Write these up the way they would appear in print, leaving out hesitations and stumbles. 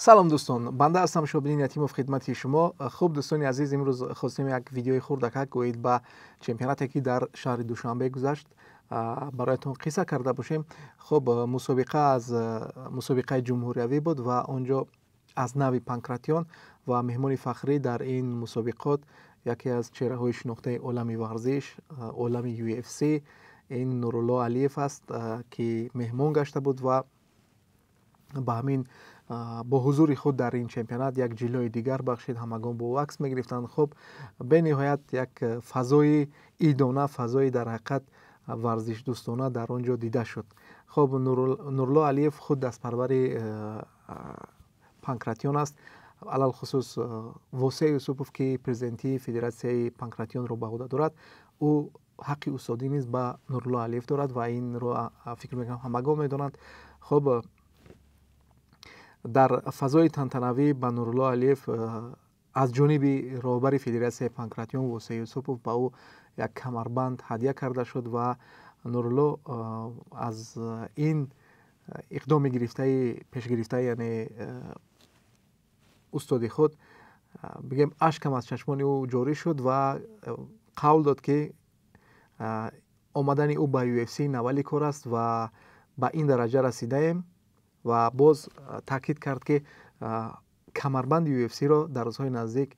سلام دوستان، بنده هستم شابدین یتیموف خدمت شما. خوب دوستان عزیز، امروز خواستیم یک ویدیوی خردک گویید به چمپیوناتی که در شهر دوشنبه گذشت برایتون قصه کرده باشیم. خب مسابقه از مسابقه جمهوریوی بود و آنجا از نوی پانکراتیون و مهمان فخری در این مسابقات یکی از چهره های شناخته عالم ورزش، عالم UFC، این نورالله علیف است که مهمان گشته بود و با همین با حضور خود در این چمپیونات یک جلوه دیگر بخشید. همگان با عکس میگرفتند. خب به نهایت یک فضای ایدانه، فضای در حقیقت ورزش دوستانه در آنجا دیده شد. خب نورالله علیف خود دست پرور پانکراتیون است، علل خصوص واسه یوسفوف که پرزیدنتی فدراسیون پانکراتیون رو به عهده دارد، او حق استادی نیز به نورالله علیف دارد و این رو فکر میکنم همگان میدانند. خب در فضای تنتنوی به نورالله علیف از جانب رهبر فدراسیون پانکراتیون واسه یوسفوف به او یک کمربند هدیه کرده شد و نورالله از این اقدام پیش گرفته یعنی استاد خود بگیم اشکم از چشمان او جاری شد و قول داد که آمدن او به UFC نولی کار است و به این درجه رسیده ایم و باز تاکید کرد که کمربند UFC را در روزهای نزدیک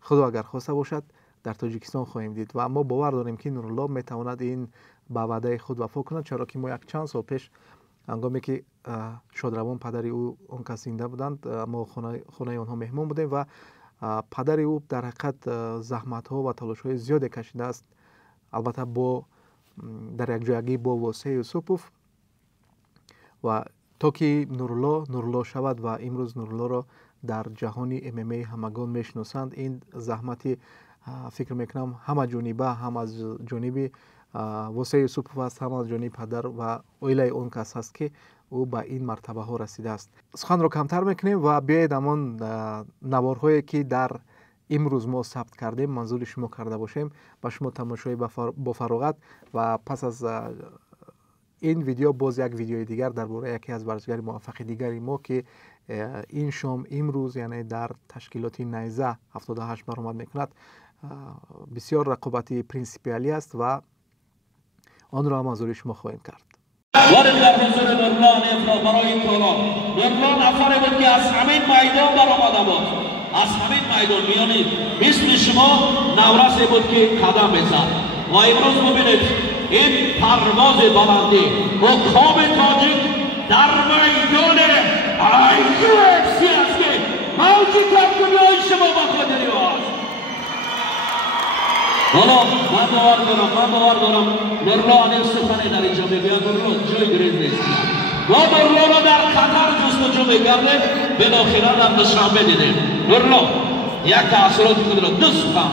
خدا اگر خواسته باشد در تاجیکستان خواهیم دید و ما باور داریم که نورالله میتواند این به وعده خود وفا کند، چرا که ما یک چند سال پیش هنگامی که شادروان پدر او اون کس زنده بودند ما خانه آنها مهمان بودیم و پدر او در حقیقت زحمت ها و تلاش های زیادی کشیده است، البته با در یک جایگی با واسه یوسفوف و تا که نورالله شود و امروز نورالله را در جهان MMA همگان میشناسند. این زحمتی فکر میکنم هم از جانبه هم از جانب واسه یوسفوف است، هم از جانب پدر و اویله اون کس است که او به این مرتبه ها رسیده است. سخن را کمتر میکنیم و بیایید همان نوارهایی که در امروز ما ثبت کردیم منظور شما کرده باشیم و شما تماشای با فراغت و پس از این ویدیو باز یک ویدیو دیگر درباره یکی از ورزشگر موفق دیگری ما که این شام امروز یعنی در تشکیلات نیزه 78 برآمد میکند بسیار رقابتی پرینسیپیالی است و آن را هم از شما خواهیم کرد. وارد در حضور نورالله برای این طولان نورالله نفری بود که از همین میدان برآمده بود، از همین میدان میانی مثل شما نورسی بود که قدم میزد و امروز ببینید این پرواز بلندی حکام تاجیک در میدان UFC است که موجی کرد دنیای شما با خودری است. حالا من باور دارم نورالله علیف سخنی در اینجا میگوید، نورالله جای گریز نیست و نورالله را در قطر جستجو میکرده، بالاخره در دوشنبه دیدیم. نورالله یک تأثیرات خود را دو سخن.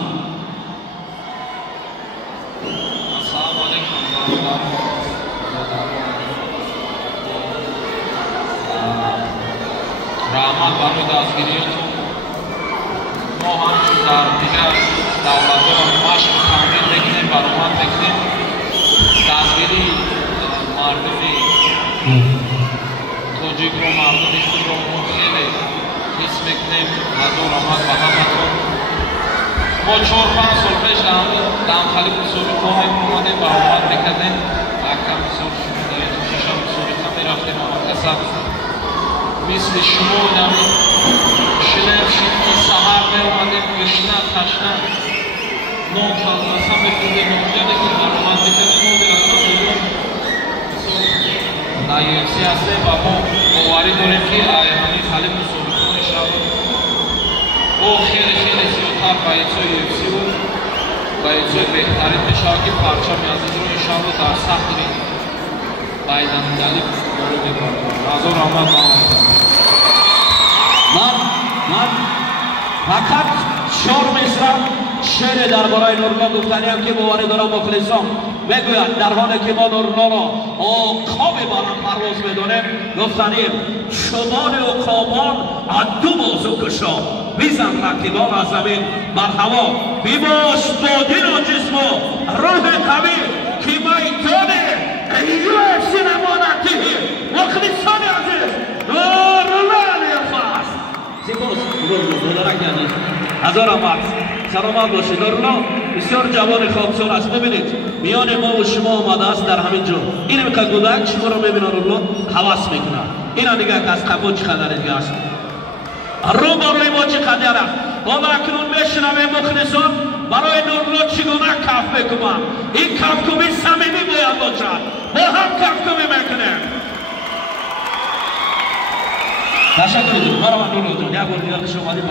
رحمت برای دستگیریتون. ما همچون در دیگر دولت‌ها مشق تمرین بکنیم، برآمد بکنیم، دستگیری مردمی تاجیک رو مردمی خود رو ما خیلی حس میکنیم. حضور رحمت به همتون. ما 4-5 سال پیش دمخلی مسابقه می‌آمدیم، برآمد میکردیم، یکم مسابقه ششم مسابقه میرفتیم آمدرسه مثل شما نمی شلم شدی سهر می اومدیم گشنه تشنه نام تازه میکنیم اونجا نکنیم برآمد میکنیم ما درسته میگم در UFC هستیم و ما باوری داریم که همین خیلی مسابقه میشود او خیلی زیادتر به اجزای UFC بود به اجزای بهترین میشود که پرچم عزیز رو انشاءالله در سخت بین‌المللی برو میکنیم. حضور رحمت من فقط شعر میسرم شعر درباره نورالله گفتنیم که باوری دارم مخلصان میگوید در حالی که ما نورالله را عقاب بلند پرواز میدانیم گفتنیم شمال عقابان از دو بازو کشا بیزن رقیبان از زمین بر هوا بیباش با دل و جسم و روح قوی که میدان UFC نمانتی مخلصان عزیز نورالله مبارک عزیز. هزار مرد سلامت باشید. نورالله بسیار جوان خاکسار است. ببینید میان ما و شما آمده است در همین جا. این که کودک شما رو ببینه نورالله هوس میکنه. اینا دیگه که از قبول چقدر دیگه است. روبروی ما چقدر است. حالا اکنون میشنویم مخلصان برای نورالله چگونه کف میکنم. این کفکومی صمیمی باید باشد. ما هم کفکومی میکنیم. تشکر جون. مرحبا نورالله جون. یک بار دیگر خوش اومدید.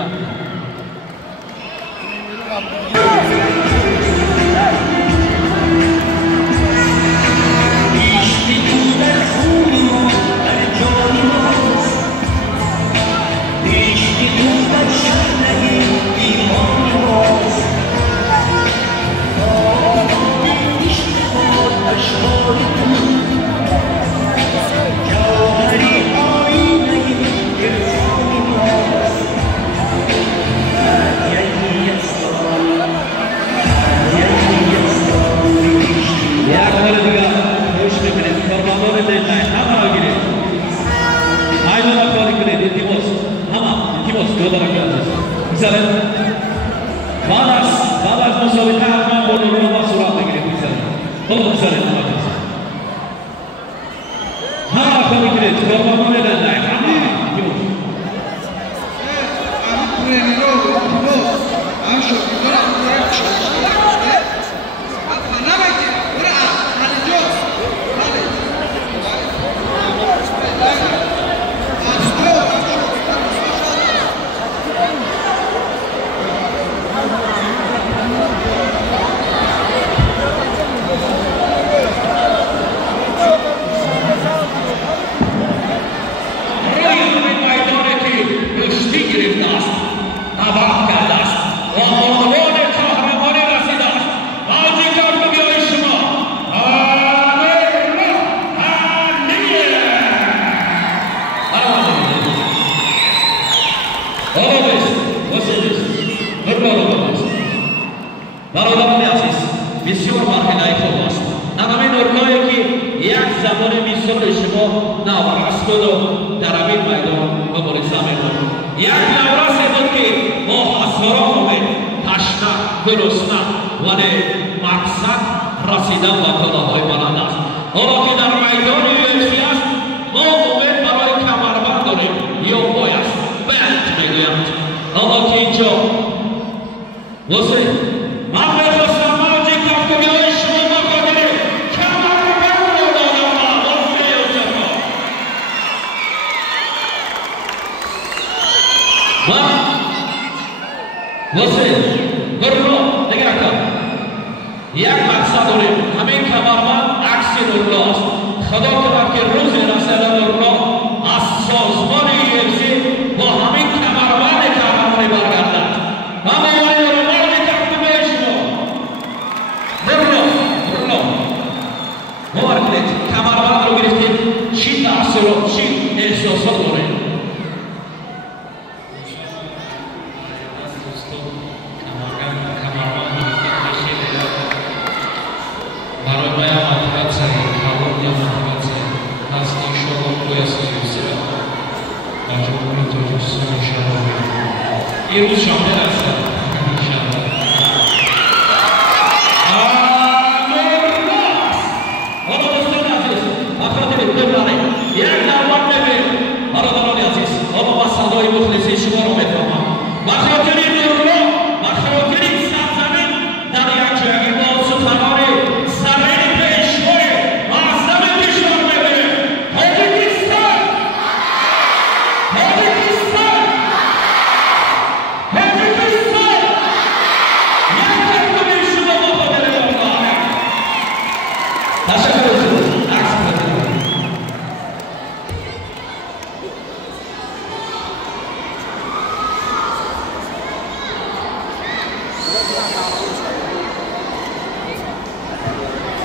بعد از مسابقه حتما با نورالله با سرعت بگیرید. همه خواهی کنید قربانان لله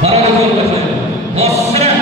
برای گل بزنید.